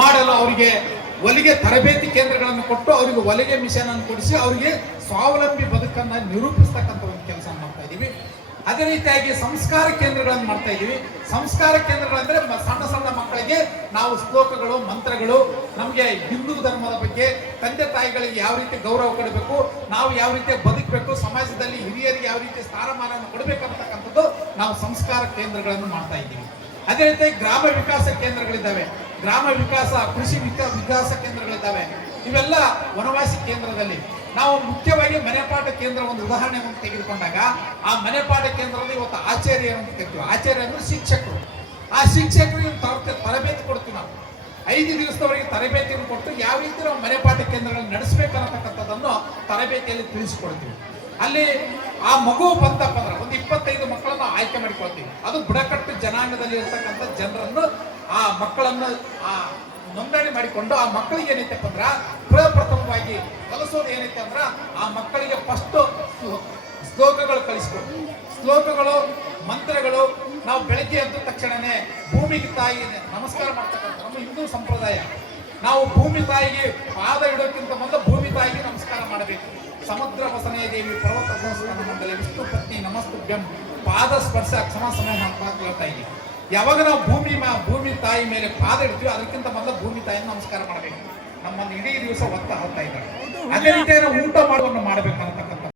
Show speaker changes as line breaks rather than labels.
ಮಾಡಲು ಅವರಿಗೆ ಹೊಲಿಗೆ ತರಬೇತಿ ಕೇಂದ್ರಗಳನ್ನು ಕೊಟ್ಟು ಅವರಿಗೆ ಹೊಲಿಗೆ ಮಿಷನ್ ಅನ್ನು ಕೊಡಿಸಿ ಅವರಿಗೆ ಸ್ವಾವಲಂಬಿ ಬದುಕನ್ನ ನಿರೂಪಿಸ್ತಕ್ಕಂಥ ಒಂದು ಕೆಲಸ ಮಾಡ್ತಾ ಇದ್ದೀವಿ. ಅದೇ ರೀತಿಯಾಗಿ ಸಂಸ್ಕಾರ ಕೇಂದ್ರಗಳನ್ನು ಮಾಡ್ತಾ ಇದ್ದೀವಿ. ಸಂಸ್ಕಾರ ಕೇಂದ್ರಗಳಂದ್ರೆ ಸಣ್ಣ ಸಣ್ಣ ಮಕ್ಕಳಿಗೆ ನಾವು ಶ್ಲೋಕಗಳು, ಮಂತ್ರಗಳು, ನಮಗೆ ಹಿಂದೂ ಧರ್ಮದ ಬಗ್ಗೆ ತಂದೆ ತಾಯಿಗಳಿಗೆ ಯಾವ ರೀತಿ ಗೌರವ ಕೊಡಬೇಕು, ನಾವು ಯಾವ ರೀತಿ ಬದುಕಬೇಕು, ಸಮಾಜದಲ್ಲಿ ಹಿರಿಯರಿಗೆ ಯಾವ ರೀತಿ ಸ್ಥಾನಮಾನವನ್ನು ಕೊಡಬೇಕು ಅಂತಕ್ಕಂಥದ್ದು ನಾವು ಸಂಸ್ಕಾರ ಕೇಂದ್ರಗಳನ್ನು ಮಾಡ್ತಾ ಇದ್ದೀವಿ. ಅದೇ ರೀತಿ ಗ್ರಾಮ ವಿಕಾಸ ಕೇಂದ್ರಗಳಿದ್ದಾವೆ. ಗ್ರಾಮ ವಿಕಾಸ, ಕೃಷಿ ವಿಕ- ವಿಕಾಸ ಕೇಂದ್ರಗಳಿದ್ದಾವೆ. ಇವೆಲ್ಲ ವನವಾಸಿ ಕೇಂದ್ರದಲ್ಲಿ. ನಾವು ಮುಖ್ಯವಾಗಿ ಮನೆಪಾಠ ಕೇಂದ್ರ ಒಂದು ಉದಾಹರಣೆಯನ್ನು ತೆಗೆದುಕೊಂಡಾಗ, ಆ ಮನೆಪಾಠ ಕೇಂದ್ರದಲ್ಲಿ ಇವತ್ತು ಆಚಾರ್ಯ ಅಂತ ಕರಿತೀವಿ ಆಚಾರ್ಯ ಅಂದ್ರೆ ಶಿಕ್ಷಕರು. ಆ ಶಿಕ್ಷಕರಿಗೆ ತರ- ತರಬೇತಿ ಕೊಡ್ತೀವಿ ನಾವು. ಐದು ದಿವಸದವರೆಗೆ ತರಬೇತಿಯನ್ನು ಕೊಟ್ಟು ಯಾವ ರೀತಿ ನಾವು ಮನೆಪಾಠ ಕೇಂದ್ರಗಳನ್ನು ನಡೆಸಬೇಕನ್ನತಕ್ಕಂಥದ್ದನ್ನು ತರಬೇತಿಯಲ್ಲಿ ತಿಳಿಸ್ಕೊಡ್ತೀವಿ. ಅಲ್ಲಿ ಆ ಮಗು ಬಂತಪ್ಪ ಅಂದ್ರೆ ಒಂದು ಇಪ್ಪತ್ತೈದು ಮಕ್ಕಳನ್ನು ಆಯ್ಕೆ ಮಾಡಿಕೊಳ್ತೀವಿ. ಅದು ಬುಡಕಟ್ಟು ಜನಾಂಗದಲ್ಲಿ ಇರ್ತಕ್ಕಂಥ ಜನರನ್ನು ಆ ಮಕ್ಕಳನ್ನು ಆ ನೋಂದಣಿ ಮಾಡಿಕೊಂಡು ಆ ಮಕ್ಕಳಿಗೆ ಏನೈತಪ್ಪ ಅಂದ್ರ ಪ್ರಪ್ರಥಮವಾಗಿ ಕಲಿಸೋದು ಏನೈತೆ ಅಂದ್ರೆ ಆ ಮಕ್ಕಳಿಗೆ ಫಸ್ಟ್ ಶ್ಲೋಕಗಳು ಕಲಿಸ್ಕೊಡು ಶ್ಲೋಕಗಳು, ಮಂತ್ರಗಳು, ನಾವು ಬೆಳಗ್ಗೆ ಎದ್ದ ತಕ್ಷಣನೇ ಭೂಮಿಗೆ ತಾಯಿ ನಮಸ್ಕಾರ ಮಾಡ್ತಕ್ಕಂಥ ನಮ್ಮ ಹಿಂದೂ ಸಂಪ್ರದಾಯ. ನಾವು ಭೂಮಿ ತಾಯಿಗೆ ಪಾದ ಇಡೋಕ್ಕಿಂತ ಮೊದಲು ಭೂಮಿ ತಾಯಿಗೆ ನಮಸ್ಕಾರ ಮಾಡಬೇಕು. ಸಮುದ್ರ ವಸನೆಯ ದೇವಿ, ಪರ್ವತ ಮಂಡಲ ವಿಷ್ಣು ಪತ್ನಿ ನಮಸ್ತುಭ್ಯಂ, ಪಾದ ಸ್ಪರ್ಶ ಕ್ಷಮ ಸಮಯ ಅಂತ ಹೇಳ್ತಾ ಇದ್ದೀವಿ. ಯಾವಾಗ ನಾವು ಭೂಮಿ ಮಾ ಭೂಮಿ ತಾಯಿ ಮೇಲೆ ಪಾದ ಇಡ್ತೀವಿ ಅದಕ್ಕಿಂತ ಮೊದಲು ಭೂಮಿ ತಾಯಿನ ನಮಸ್ಕಾರ ಮಾಡಬೇಕು. ನಮ್ಮನ್ನು ಇಡೀ ದಿವಸ ಒತ್ತ ಹೋಗ್ತಾ ಇದ್ದಾರೆ. ಅದೇ ರೀತಿಯ ಊಟ